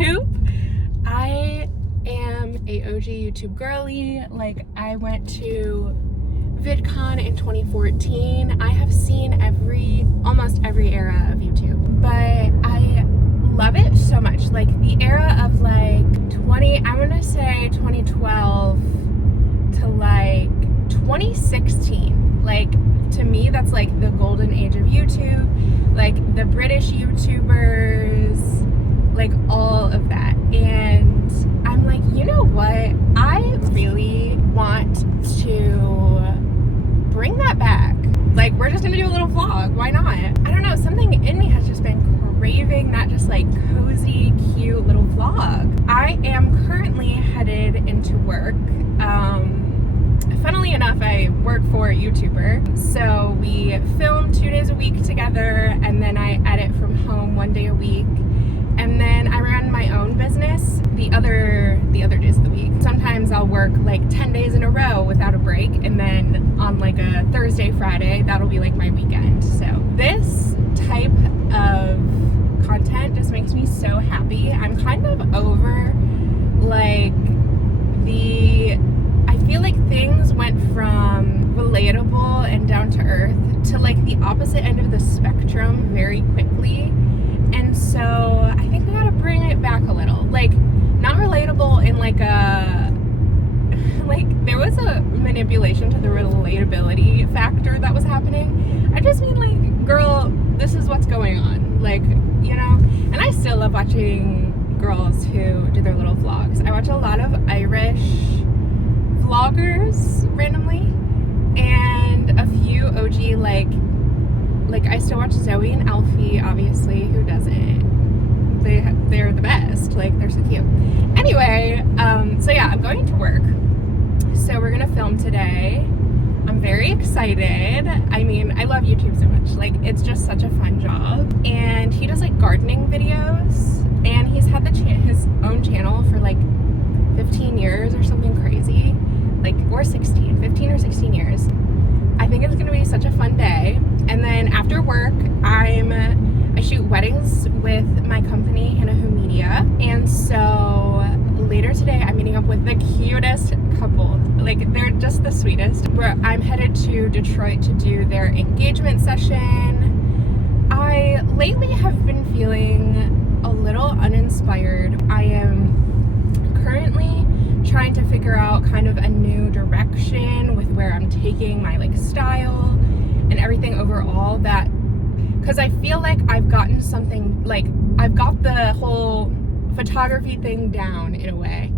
YouTube. I am a OG YouTube girly. Like, I went to VidCon in 2014. I have seen almost every era of YouTube, but I love it so much. Like, the era of like I'm gonna say 2012 to like 2016. Like, to me, that's like the golden age of YouTube. Like, the British YouTubers, like all of that. And I'm like, you know what? I really want to bring that back. Like, we're just gonna do a little vlog. Why not? I don't know, something in me has just been craving that just like cozy, cute little vlog. I am currently headed into work. Funnily enough, I work for a YouTuber. So we film 2 days a week together, and then I edit from home 1 day a week. And then I run my own business the other days of the week. Sometimes I'll work like 10 days in a row without a break, and then on like a Thursday, Friday, that'll be like my weekend. So this type of content just makes me so happy. I'm kind of over like I feel like things went from relatable and down to earth to like the opposite end of the spectrum very quickly. And so I think we gotta bring it back a little. Like, not relatable in like there was a manipulation to the relatability factor that was happening. I just mean like, girl, this is what's going on. Like, you know? And I still love watching girls who do their little vlogs. I watch a lot of Irish vloggers randomly, and a few OG like I still watch Zoe and Alfie, obviously. Who doesn't? They're the best. Like, they're so cute. Anyway, so yeah, I'm going to work. So we're gonna film today. I'm very excited. I mean, I love YouTube so much. Like, it's just such a fun job. And he does like gardening videos, and he's had his own channel for like 15 years or something crazy. Like, or 15 or 16 years. I think it's gonna be such a fun day. And then after work, I shoot weddings with my company, Hanahu Media. And so later today, I'm meeting up with the cutest couple. Like, they're just the sweetest. Where I'm headed to Detroit to do their engagement session. I lately have been feeling a little uninspired. I am currently trying to figure out kind of a new direction with where I'm taking my like style and everything overall, that because I feel like I've gotten something, like I've got the whole photography thing down in a way,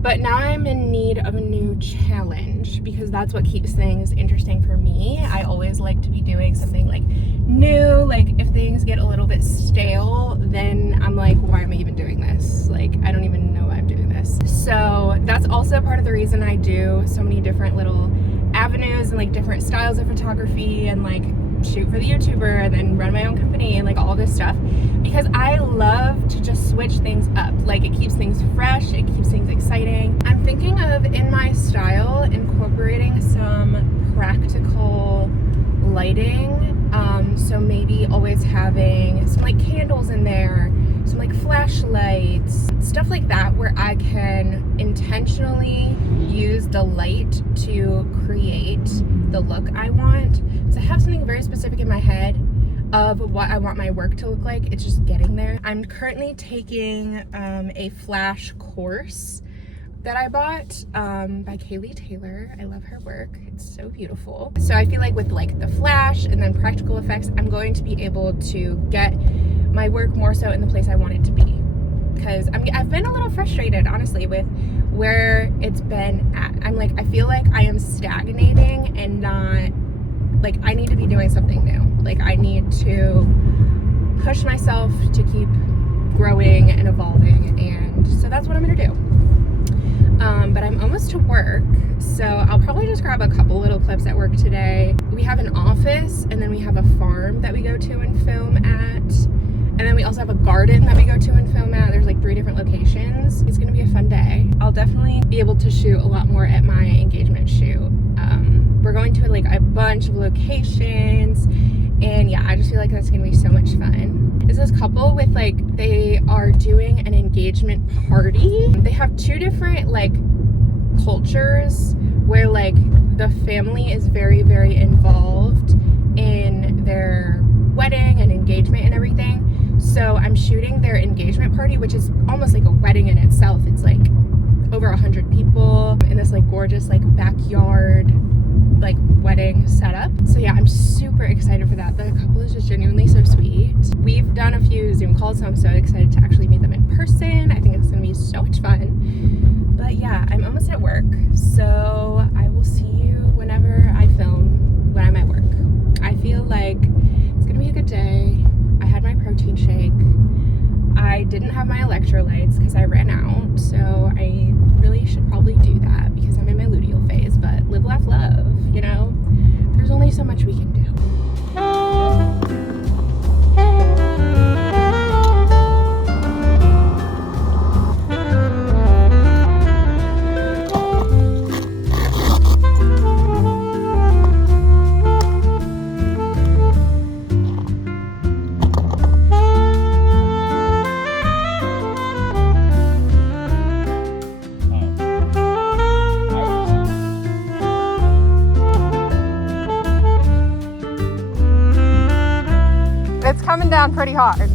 but now I'm in need of a new challenge, because that's what keeps things interesting for me. I always like to be doing something like new. Like, if things get a little bit stale, then I'm like, why am I even doing this? Like, I don't even know why I'm doing this. So that's also part of the reason I do so many different little avenues and like different styles of photography, and like shoot for the YouTuber and then run my own company and like all this stuff, because I love to just switch things up. Like, it keeps things fresh, it keeps things exciting. I'm thinking of, in my style, incorporating some practical lighting. So maybe always having some like candles in there, some like flashlights, stuff like that, where I can intentionally use the light to create the look I want. So I have something very specific in my head of what I want my work to look like. It's just getting there. I'm currently taking a flash course that I bought by Kaylee Taylor. I love her work. It's so beautiful. So I feel like with like the flash and then practical effects, I'm going to be able to get my work more so in the place I want it to be. Because I've been a little frustrated, honestly, with where it's been at. I'm like, I feel like I am stagnating and not, like, I need to be doing something new. Like, I need to push myself to keep growing and evolving, and so that's what I'm gonna do. But I'm almost to work, so I'll probably just grab a couple little clips at work today. We have an office, and then we have a farm that we go to and film at, and then we also have a garden that we go to and film at. There's like 3 different locations. It's gonna be a fun day. I'll definitely be able to shoot a lot more at my engagement shoot. We're going to like a bunch of locations, And yeah, I just feel like that's gonna be so much fun. It's this couple with like, they are doing an engagement party. They have two different like cultures where like the family is very, very involved in their wedding and engagement and everything. So I'm shooting their engagement party, which is almost like a wedding in itself. It's like over 100 people in this like gorgeous like backyard like wedding setup. So yeah, I'm super excited for that. The couple is just genuinely so sweet. We've done a few Zoom calls, so I'm so excited to actually meet them in person. I think it's gonna be so much fun. But yeah, I'm almost at work, so I will see you whenever I film when I'm at work. I feel like it's gonna be a good day. I had my protein shake. I didn't have my electrolytes because I ran out, so I really should probably do that because I'm in my luteal phase. But live, laugh, love, you know? There's only so much we can do. It's coming down pretty hard.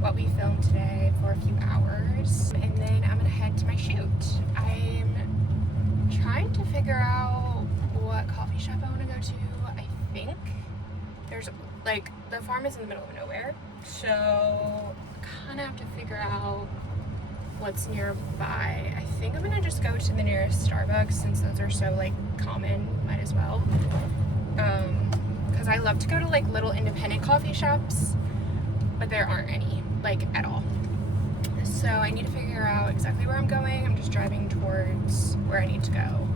What we filmed today for a few hours, and then I'm gonna head to my shoot. I'm trying to figure out what coffee shop I want to go to. I think there's like, the farm is in the middle of nowhere, so kind of have to figure out what's nearby. I think I'm gonna just go to the nearest Starbucks since those are so like common, might as well. Because I love to go to like little independent coffee shops, but there aren't any, like, at all. So I need to figure out exactly where I'm going. I'm just driving towards where I need to go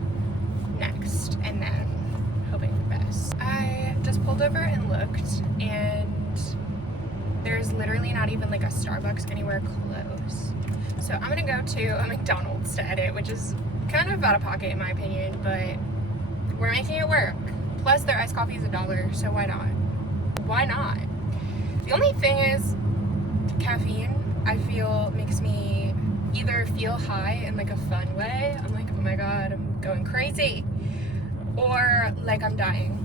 next, and then hoping for the best. I just pulled over and looked, and there's literally not even like a Starbucks anywhere close. So I'm gonna go to a McDonald's to edit, which is kind of out of pocket in my opinion, but we're making it work. Plus their iced coffee is $1, so why not? Why not? The only thing is, caffeine, I feel, makes me either feel high in like a fun way. I'm like, oh my god, I'm going crazy. Or like I'm dying.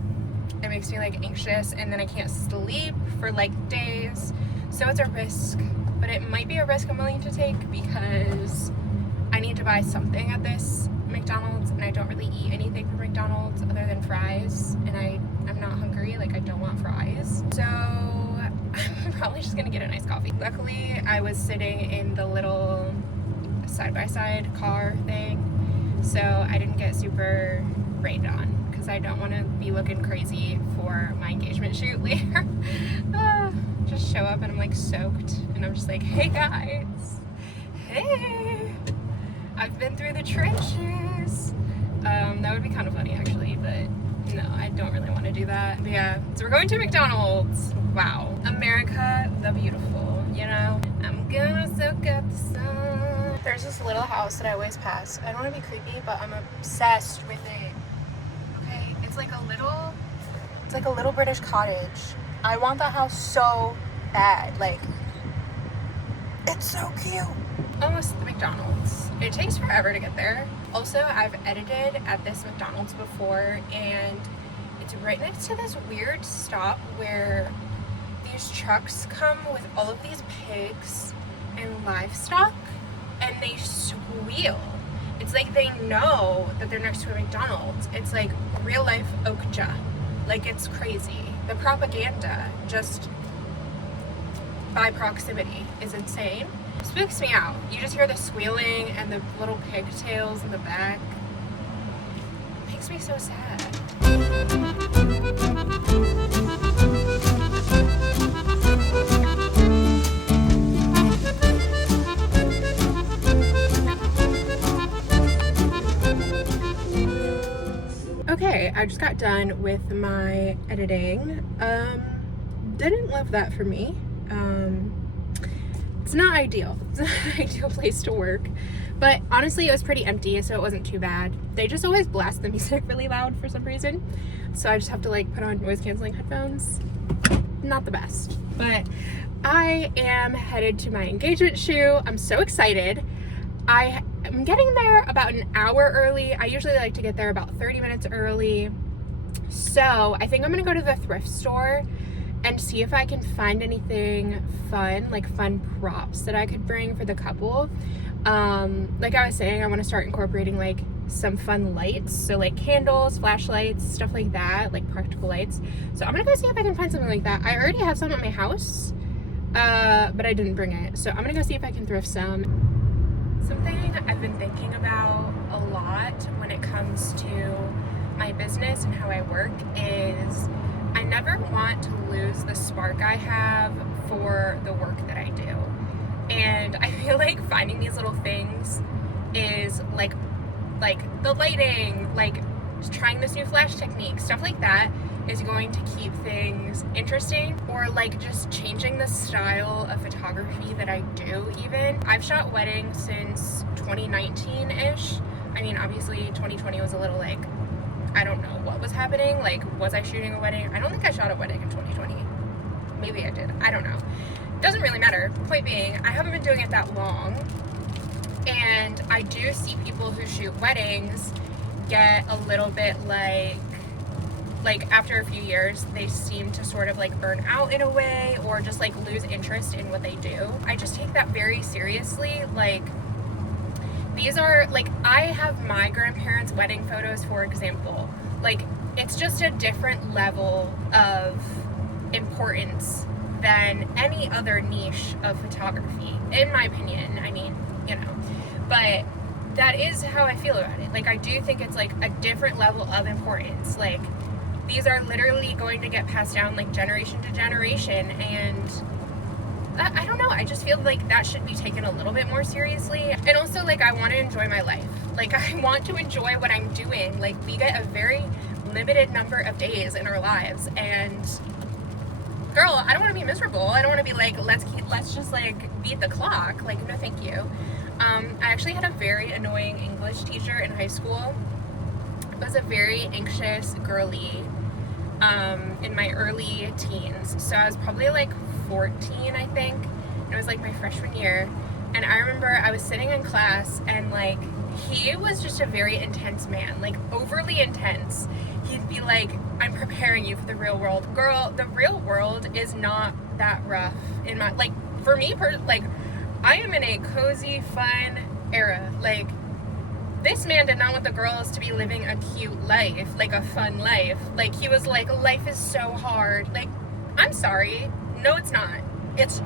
It makes me like anxious, and then I can't sleep for like days. So it's a risk, but it might be a risk I'm willing to take because I need to buy something at this McDonald's, and I don't really eat anything from McDonald's other than fries, and I'm not hungry, like I don't want fries. So I'm probably just gonna get a nice coffee. Luckily, I was sitting in the little side-by-side car thing, so I didn't get super rained on because I don't want to be looking crazy for my engagement shoot later. Just show up and I'm like soaked, and I'm just like, hey guys, hey, I've been through the trenches. That would be kind of funny actually, but no, I don't really want to do that. But yeah, so we're going to McDonald's. Wow. America the beautiful, you know? I'm gonna soak up the sun. There's this little house that I always pass. I don't want to be creepy, but I'm obsessed with it. Okay, it's like a little British cottage. I want that house so bad. Like, it's so cute. Almost the McDonald's. It takes forever to get there. Also, I've edited at this McDonald's before, and it's right next to this weird stop where these trucks come with all of these pigs and livestock, and they squeal. It's like they know that they're next to a McDonald's. It's like real life Okja. Like, it's crazy. The propaganda, just by proximity, is insane. Spooks me out. You just hear the squealing and the little pigtails in the back. It makes me so sad. I just got done with my editing. Didn't love that for me. It's not ideal. It's not an ideal place to work. But honestly, it was pretty empty, so it wasn't too bad. They just always blast the music really loud for some reason. So I just have to like put on noise canceling headphones. Not the best. But I am headed to my engagement shoot. I'm so excited. I'm getting there about an hour early. I usually like to get there about 30 minutes early. So I think I'm gonna go to the thrift store and see if I can find anything fun, like fun props that I could bring for the couple. Like I was saying, I want to start incorporating like some fun lights, so like candles, flashlights, stuff like that, like practical lights. So I'm gonna go see if I can find something like that. I already have some at my house, but I didn't bring it, so I'm gonna go see if I can thrift some. Something I've been thinking about a lot when it comes to my business and how I work is I never want to lose the spark I have for the work that I do. And I feel like finding these little things is like the lighting, like trying this new flash technique, stuff like that is going to keep things interesting, or like just changing the style of photography that I do even. I've shot weddings since 2019-ish. I mean, obviously 2020 was a little like, I don't know what was happening. Like, was I shooting a wedding? I don't think I shot a wedding in 2020. Maybe I did. I don't know. Doesn't really matter. Point being, I haven't been doing it that long. And I do see people who shoot weddings get a little bit like after a few years, they seem to sort of like burn out in a way, or just like lose interest in what they do. I just take that very seriously. Like, these are like, I have my grandparents' wedding photos, for example. Like, it's just a different level of importance than any other niche of photography, in my opinion. I mean, you know, but that is how I feel about it. Like, I do think it's like a different level of importance. Like, these are literally going to get passed down like generation to generation, and I don't know, I just feel like that should be taken a little bit more seriously. And also, like, I want to enjoy my life. Like, I want to enjoy what I'm doing. Like, we get a very limited number of days in our lives, and girl, I don't want to be miserable. I don't want to be like, let's just like beat the clock. Like, no thank you. I actually had a very annoying English teacher in high school. I was a very anxious girly in my early teens. So I was probably like 14, I think. And it was like my freshman year. And I remember I was sitting in class, and like, he was just a very intense man, like overly intense. He'd be like, I'm preparing you for the real world. Girl, the real world is not that rough in my, like, for me, like, I am in a cozy, fun era. Like, this man did not want the girls to be living a cute life, like a fun life. Like, he was like, life is so hard. Like, I'm sorry. No, it's not. It's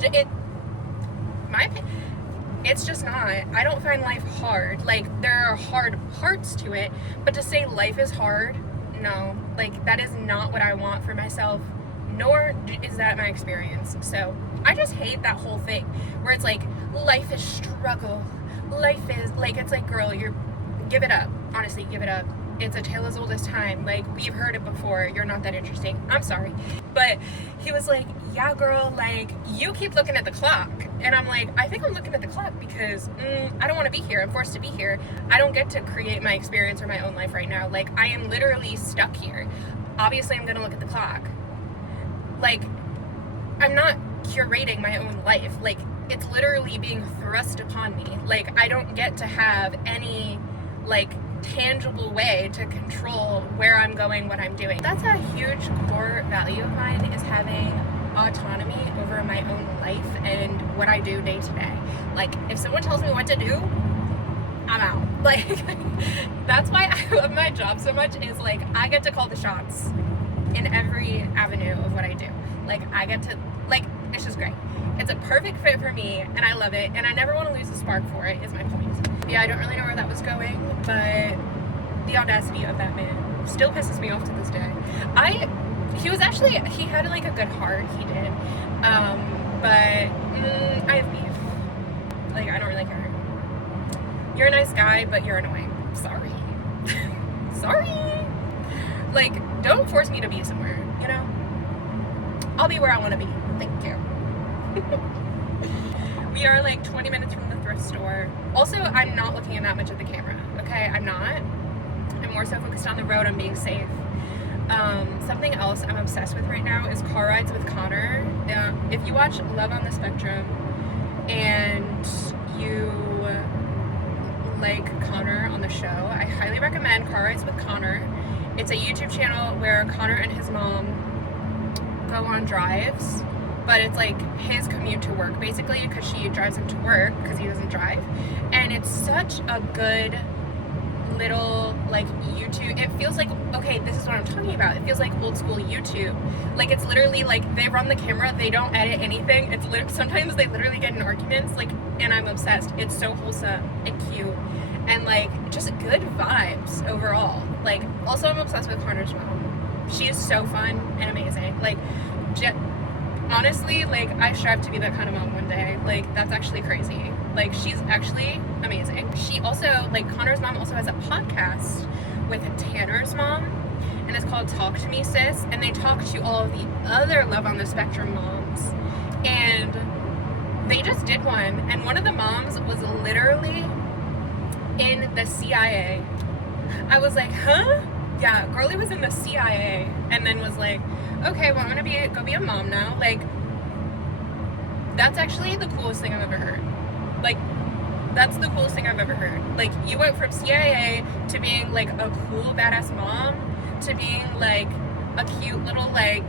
just not. I don't find life hard. Like, there are hard parts to it, but to say life is hard, no. Like, that is not what I want for myself, nor is that my experience. So I just hate that whole thing where it's like, life is struggle. Life is, like, it's like, girl, give it up. Honestly, give it up. It's a tale as old as time. Like, we've heard it before. You're not that interesting. I'm sorry. But he was like, yeah, girl, like, you keep looking at the clock. And I'm like, I think I'm looking at the clock because I don't want to be here. I'm forced to be here. I don't get to create my experience or my own life right now. Like, I am literally stuck here. Obviously, I'm going to look at the clock. Like, I'm not curating my own life. Like, it's literally being thrust upon me. Like, I don't get to have any, like, tangible way to control where I'm going, what I'm doing. That's a huge core value of mine, is having autonomy over my own life and what I do day to day. Like, if someone tells me what to do, I'm out. Like, that's why I love my job so much, is like, I get to call the shots in every avenue of what I do. Like, I get to, like, it's just great. It's a perfect fit for me, and I love it, and I never want to lose the spark for it, is my point. Yeah, I don't really know where that was going, but the audacity of that man still pisses me off to this day. He had like a good heart, he did, but I have beef. Like, I don't really care. You're a nice guy, but you're annoying. Sorry. Sorry. Like, don't force me to be somewhere, you know? I'll be where I want to be. Thank you. We are like 20 minutes from the thrift store. Also, I'm not looking that much at the camera, okay? I'm not. I'm more so focused on the road and being safe. Something else I'm obsessed with right now is car rides with Connor. If you watch Love on the Spectrum and you like Connor on the show, I highly recommend Car Rides with Connor. It's a YouTube channel where Connor and his mom go on drives, but it's like his commute to work basically, because she drives him to work because he doesn't drive. And it's such a good little like YouTube. It feels like, okay, this is what I'm talking about. It feels like old school YouTube. Like, it's literally like they run the camera, they don't edit anything. It's sometimes they literally get in arguments, like, and I'm obsessed. It's so wholesome and cute and like just good vibes overall. Like, also I'm obsessed with Connor's mom. She is so fun and amazing. Like, honestly, like, I strive to be that kind of mom one day. Like, that's actually crazy. Like, she's actually amazing. She also, like, Connor's mom also has a podcast with Tanner's mom, and it's called Talk to Me Sis, and they talk to all of the other Love on the Spectrum moms, and they just did one, and one of the moms was literally in the CIA. I was like, huh? Yeah, girlie was in the CIA, and then was like, okay, well, I'm gonna go be a mom now. Like, that's actually the coolest thing I've ever heard. Like, that's the coolest thing I've ever heard. Like, you went from CIA to being like a cool badass mom to being like a cute little, like,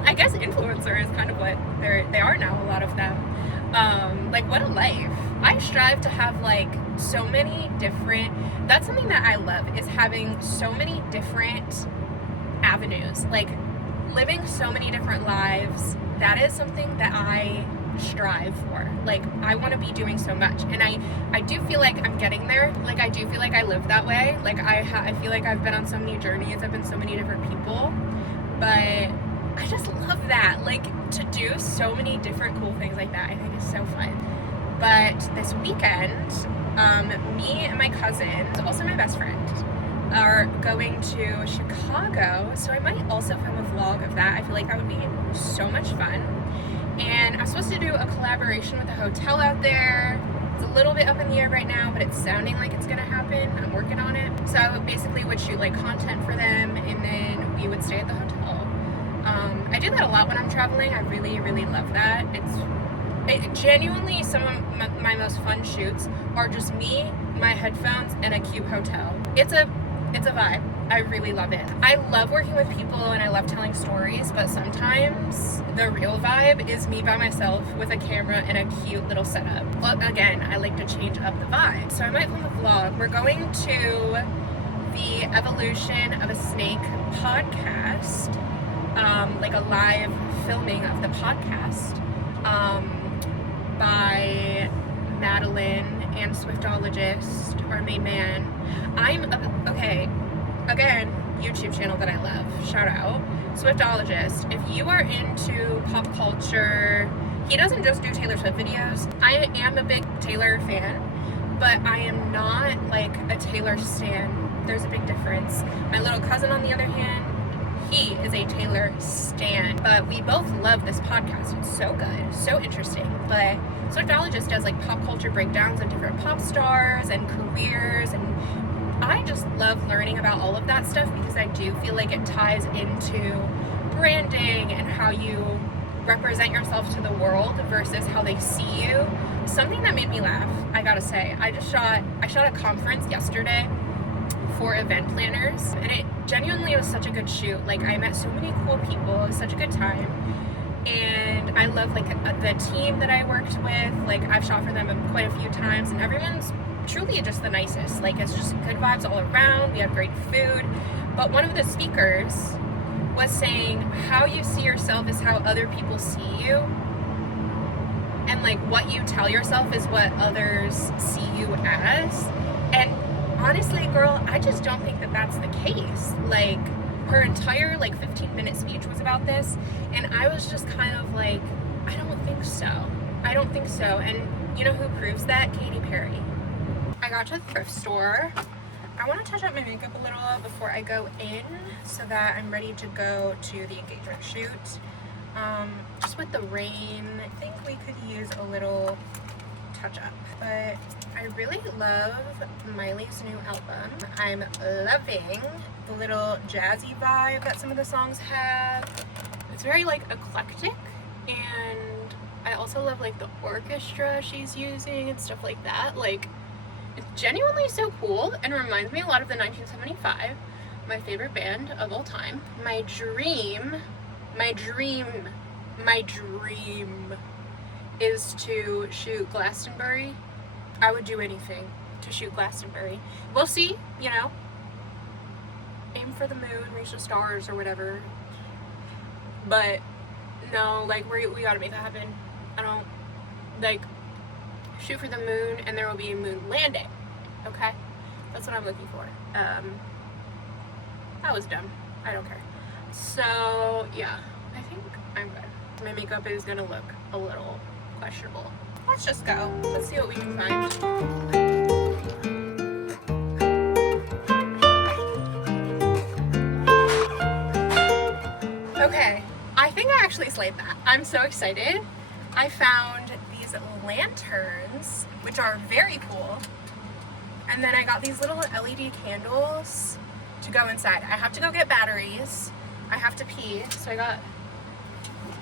I guess influencer is kind of what they are now, a lot of them. Like, what a life. I strive to have like so many different, that's something that I love, is having so many different avenues, like living so many different lives. That is something that I strive for. Like, I want to be doing so much, and I do feel like I'm getting there. Like, I do feel like I live that way. Like, I feel like I've been on so many journeys, I've been so many different people, but I just love that. Like, to do so many different cool things like that, I think is so fun. But this weekend, me and my cousin, also my best friend, are going to Chicago, so I might also film a vlog of that. I feel like that would be so much fun. And I'm supposed to do a collaboration with a hotel out there. It's a little bit up in the air right now, but it's sounding like it's gonna happen. I'm working on it. So I basically would shoot like content for them, and then we would stay at the hotel. I do that a lot when I'm traveling. I really, really love that. It genuinely, some of my most fun shoots are just me, my headphones, and a cute hotel. It's a vibe. I really love it. I love working with people and I love telling stories, but sometimes the real vibe is me by myself with a camera and a cute little setup. But again, I like to change up the vibe. So I might film a vlog. We're going to the Evolution of a Snake podcast, like a live filming of the podcast, by Madeline and Swiftologist, our main man. Okay, again, YouTube channel that I love, shout out, Swiftologist. If you are into pop culture, he doesn't just do Taylor Swift videos. I am a big Taylor fan, but I am not like a Taylor stan. There's a big difference. My little cousin, on the other hand, he is a Taylor stan, but we both love this podcast. It's so good, so interesting. But Swiftologist does like pop culture breakdowns of different pop stars and careers, and I just love learning about all of that stuff because I do feel like it ties into branding and how you represent yourself to the world versus how they see you. Something that made me laugh, I gotta say, I shot a conference yesterday for event planners, and it genuinely was such a good shoot. Like, I met so many cool people. It was such a good time, and I love like the team that I worked with. Like, I've shot for them quite a few times, and everyone's truly just the nicest. Like, it's just good vibes all around. We have great food. But one of the speakers was saying how you see yourself is how other people see you, and like what you tell yourself is what others see you as. And honestly, girl, I just don't think that that's the case. Like, her entire like 15-minute speech was about this, and I was just kind of like, I don't think so. And you know who proves that? Katy Perry. I got to the thrift store. I want to touch up my makeup a little before I go in so that I'm ready to go to the engagement shoot. Just with the rain, I think we could use a little touch up. But I really love Miley's new album. I'm loving the little jazzy vibe that some of the songs have. It's very like eclectic, and I also love like the orchestra she's using and stuff like that. Like, it's genuinely so cool and reminds me a lot of the 1975, my favorite band of all time. My dream is to shoot Glastonbury. I would do anything to shoot Glastonbury. We'll see, you know. Aim for the moon, reach the stars or whatever. But no, like we gotta make that happen. I don't like shoot for the moon and there will be a moon landing. Okay? That's what I'm looking for. That was dumb. I don't care. So yeah, I think I'm good. My makeup is gonna look a little questionable. Let's just go. Let's see what we can find. Okay, I think I actually slayed that. I'm so excited. I found these lanterns, which are very cool. And then I got these little LED candles to go inside. I have to go get batteries. I have to pee, so I got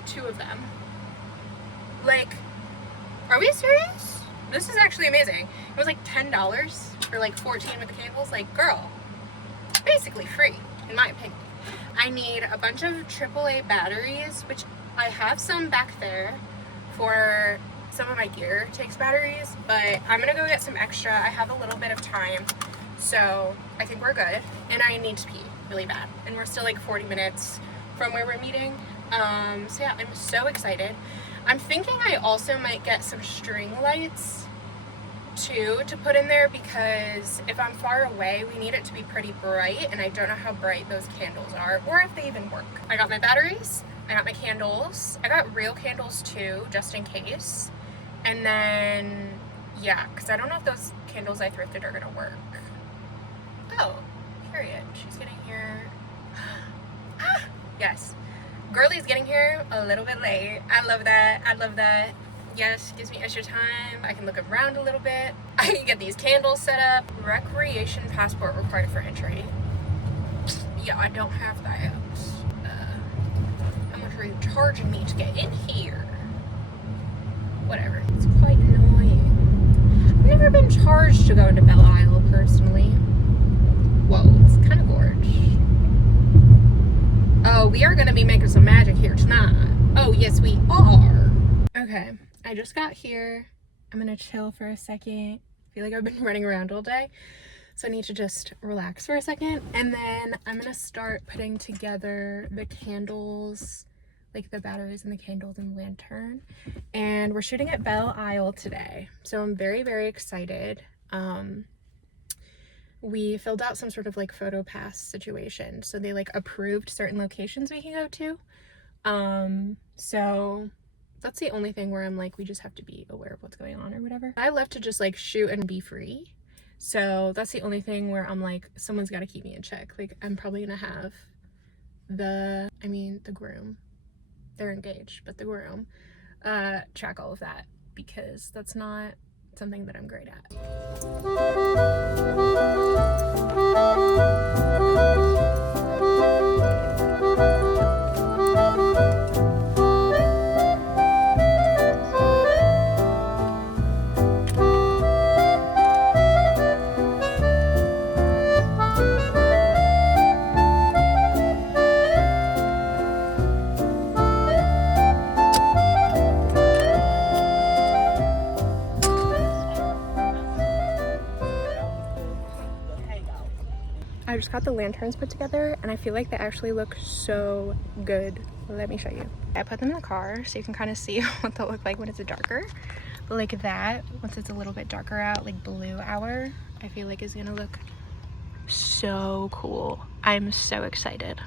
2 of them. Like, are we serious? This is actually amazing. It was like $10 for like 14 with the candles. Like, girl, basically free, in my opinion. I need a bunch of AAA batteries, which I have some back there for some of my gear takes batteries, but I'm gonna go get some extra. I have a little bit of time, so I think we're good. And I need to pee really bad. And we're still like 40 minutes from where we're meeting. So yeah, I'm so excited. I'm thinking I also might get some string lights too to put in there, because if I'm far away, we need it to be pretty bright, and I don't know how bright those candles are or if they even work. I got my batteries, I got my candles, I got real candles too, just in case. And then, yeah, because I don't know if those candles I thrifted are gonna work. Oh, period. She's getting here. Yes. Girlie's getting here a little bit late. I love that. I love that. Yes, gives me extra time. I can look around a little bit. I can get these candles set up. Recreation passport required for entry. Yeah, I don't have that. How much are you charging me to get in here? Whatever. It's quite annoying. I've never been charged to go into Belle Isle personally. Whoa, it's kind of gorge. Oh, we are going to be making some magic here tonight. Oh, yes, we are. Okay, I just got here. I'm going to chill for a second. I feel like I've been running around all day, so I need to just relax for a second. And then I'm going to start putting together the candles, like the batteries and the candles and lantern. And we're shooting at Belle Isle today, so I'm very, very excited. We filled out some sort of like photo pass situation, so they like approved certain locations we can go to. So that's the only thing where I'm like, we just have to be aware of what's going on or whatever. I love to just like shoot and be free, so that's the only thing where I'm like, someone's got to keep me in check. Like, I'm probably gonna have the groom, they're engaged, but the groom track all of that, because that's not something that I'm great at. I just got the lanterns put together, and I feel like they actually look so good. Let me show you. I put them in the car so you can kind of see what they'll look like when it's darker. But like that, once it's a little bit darker out, like blue hour, I feel like is gonna look so cool. I'm so excited.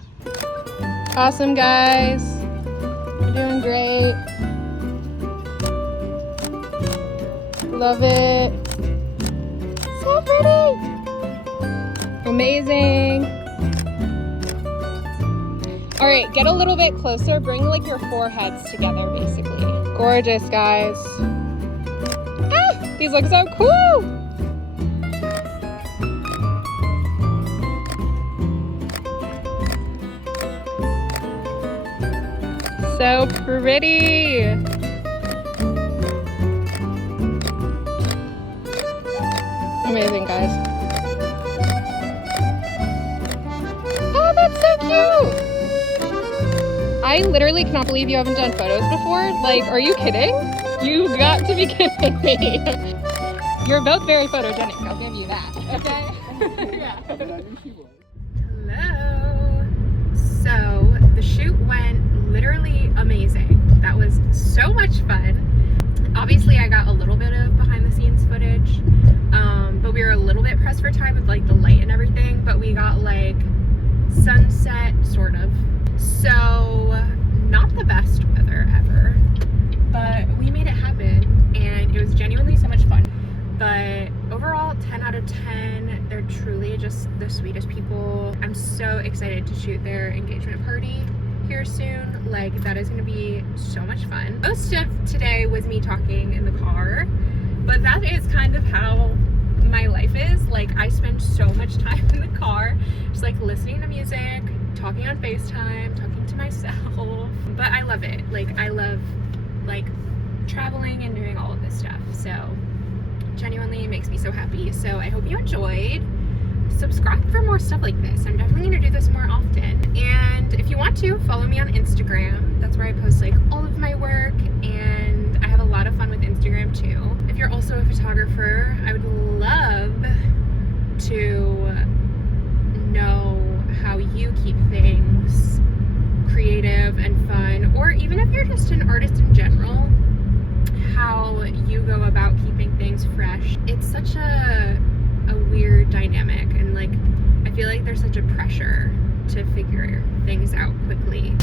Awesome, guys. You're doing great. Love it. So pretty. Amazing. All right, get a little bit closer. Bring like your foreheads together, basically. Gorgeous, guys. Ah, these look so cool. So pretty. Amazing, guys. Oh, that's so cute. I literally cannot believe you haven't done photos before. Like, are you kidding? You got to be kidding me. You're both very photogenic, I'll give you that, okay? Yeah. Hello. So, the shoot went literally amazing. That was so much fun. Obviously, I got a little bit of behind the scenes footage, but we were a little bit pressed for time with like the light and everything, but we got like sunset, sort of. So, not the best weather ever, but we made it happen, and it was genuinely so much fun. But overall, 10 out of 10. They're truly just the sweetest people. I'm so excited to shoot their engagement party here soon. Like, that is going to be so much fun. Most of today was me talking in the car, but that is kind of how my life is. Like, I spend so much time in the car, just like listening to music, talking on FaceTime, talking to myself. But I love it. Like, I love like traveling and doing all of this stuff. So genuinely makes me so happy. So I hope you enjoyed. Subscribe for more stuff like this. I'm definitely gonna do this more often. And if you want to, follow me on Instagram. That's where I post like all of my work, and I have a lot of fun with Instagram too. If you're also a photographer, I would love to know how you keep things creative and fun, or even if you're just an artist in general, how you go about keeping things fresh. It's such a weird dynamic, and like I feel like there's such a pressure to figure things out quickly.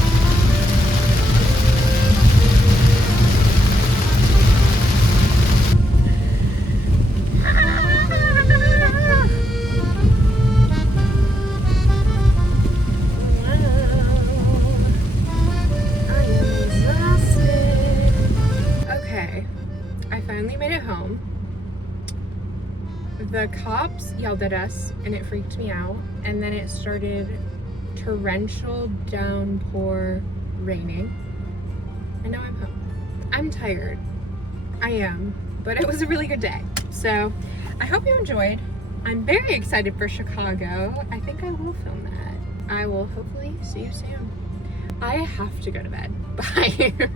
Made it home. The cops yelled at us and it freaked me out, and then it started torrential downpour raining, and now I'm home. I'm tired. I am, but it was a really good day. So I hope you enjoyed. I'm very excited for Chicago. I think I will film that. I will hopefully see you soon. I have to go to bed. Bye.